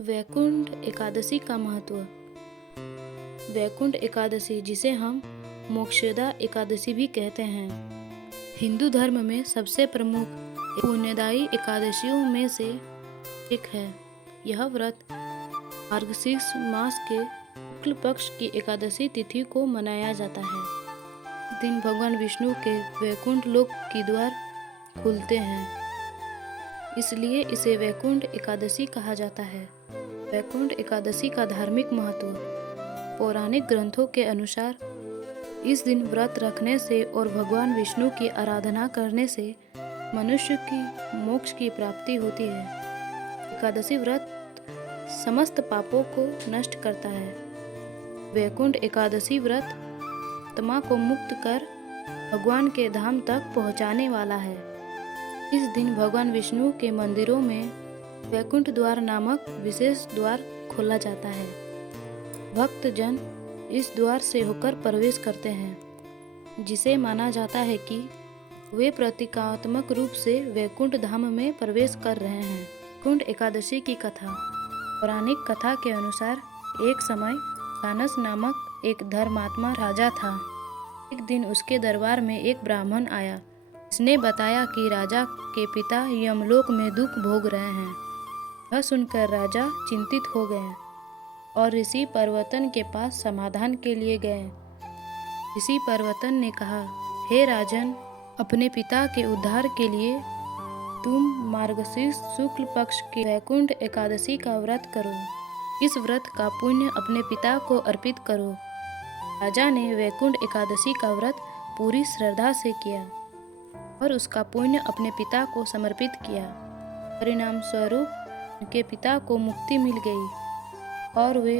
वैकुंठ एकादशी का महत्व। वैकुंठ एकादशी, जिसे हम मोक्षदा एकादशी भी कहते हैं, हिंदू धर्म में सबसे प्रमुख पुण्यदायी एकादशियों में से एक है। यह व्रत मार्गशीर्ष मास के शुक्ल पक्ष की एकादशी तिथि को मनाया जाता है। इस दिन भगवान विष्णु के वैकुंठ लोक के द्वार खुलते हैं, इसलिए इसे वैकुंठ एकादशी कहा जाता है। वैकुंठ एकादशी का धार्मिक महत्व। पौराणिक ग्रंथों के अनुसार इस दिन व्रत रखने से और भगवान विष्णु की आराधना करने से मनुष्य की मोक्ष की प्राप्ति होती है। एकादशी व्रत समस्त पापों को नष्ट करता है। वैकुंठ एकादशी व्रत आत्मा को मुक्त कर भगवान के धाम तक पहुंचाने वाला है। इस दिन भगवान विष्णु के मंदिरों में वैकुंठ द्वार नामक विशेष द्वार खोला जाता है। भक्त जन इस द्वार से होकर प्रवेश करते हैं, जिसे माना जाता है कि वे प्रतीकात्मक रूप से वैकुंठ धाम में प्रवेश कर रहे हैं। वैकुंठ एकादशी की कथा। पौराणिक कथा के अनुसार एक समय सानस नामक एक धर्मात्मा राजा था। एक दिन उसके दरबार में एक ब्राह्मण आया। इसने बताया कि राजा के पिता यमलोक में दुख भोग रहे हैं। यह सुनकर राजा चिंतित हो गए और ऋषि पर्वतन के पास समाधान के लिए गए। ऋषि पर्वतन ने कहा, हे राजन, अपने पिता के उद्धार के लिए तुम मार्गशीर्ष शुक्ल पक्ष की वैकुंठ एकादशी का व्रत करो। इस व्रत का पुण्य अपने पिता को अर्पित करो। राजा ने वैकुंठ एकादशी का व्रत पूरी श्रद्धा से किया और उसका पुण्य अपने पिता को समर्पित किया। परिणाम स्वरूप उनके पिता को मुक्ति मिल गई और वे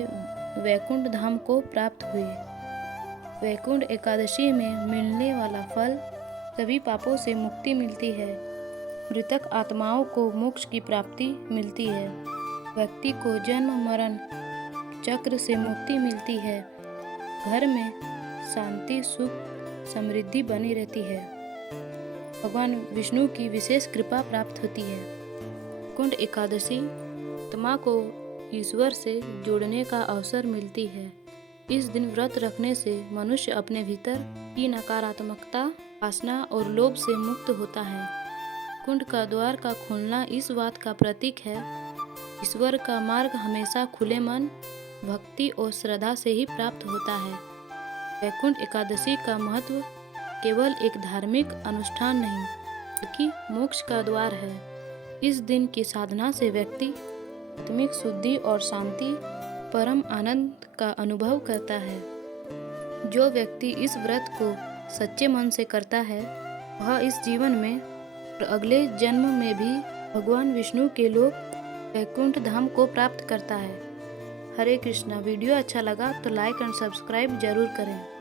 वैकुंठ धाम को प्राप्त हुए। वैकुंठ एकादशी में मिलने वाला फल, सभी पापों से मुक्ति मिलती है। मृतक आत्माओं को मोक्ष की प्राप्ति मिलती है। व्यक्ति को जन्म मरण चक्र से मुक्ति मिलती है। घर में शांति, सुख, समृद्धि बनी रहती है। भगवान विष्णु की विशेष कृपा प्राप्त होती है। वैकुंठ एकादशी आत्मा को ईश्वर से जोड़ने का अवसर मिलती है। इस दिन व्रत रखने से मनुष्य अपने भीतर की नकारात्मकता, वासना और लोभ से मुक्त होता है। वैकुंठ का द्वार का खुलना इस बात का प्रतीक है, ईश्वर का मार्ग हमेशा खुले मन, भक्ति और श्रद्धा से ही प्राप्त होता है। वैकुंठ एकादशी का महत्व केवल एक धार्मिक अनुष्ठान नहीं, बल्कि मोक्ष का द्वार है। इस दिन की साधना से व्यक्ति आत्मिक शुद्धि और शांति, परम आनंद का अनुभव करता है। जो व्यक्ति इस व्रत को सच्चे मन से करता है, वह इस जीवन में और अगले जन्म में भी भगवान विष्णु के लोक वैकुंठ धाम को प्राप्त करता है। हरे कृष्णा। वीडियो अच्छा लगा तो लाइक एंड सब्सक्राइब जरूर करें।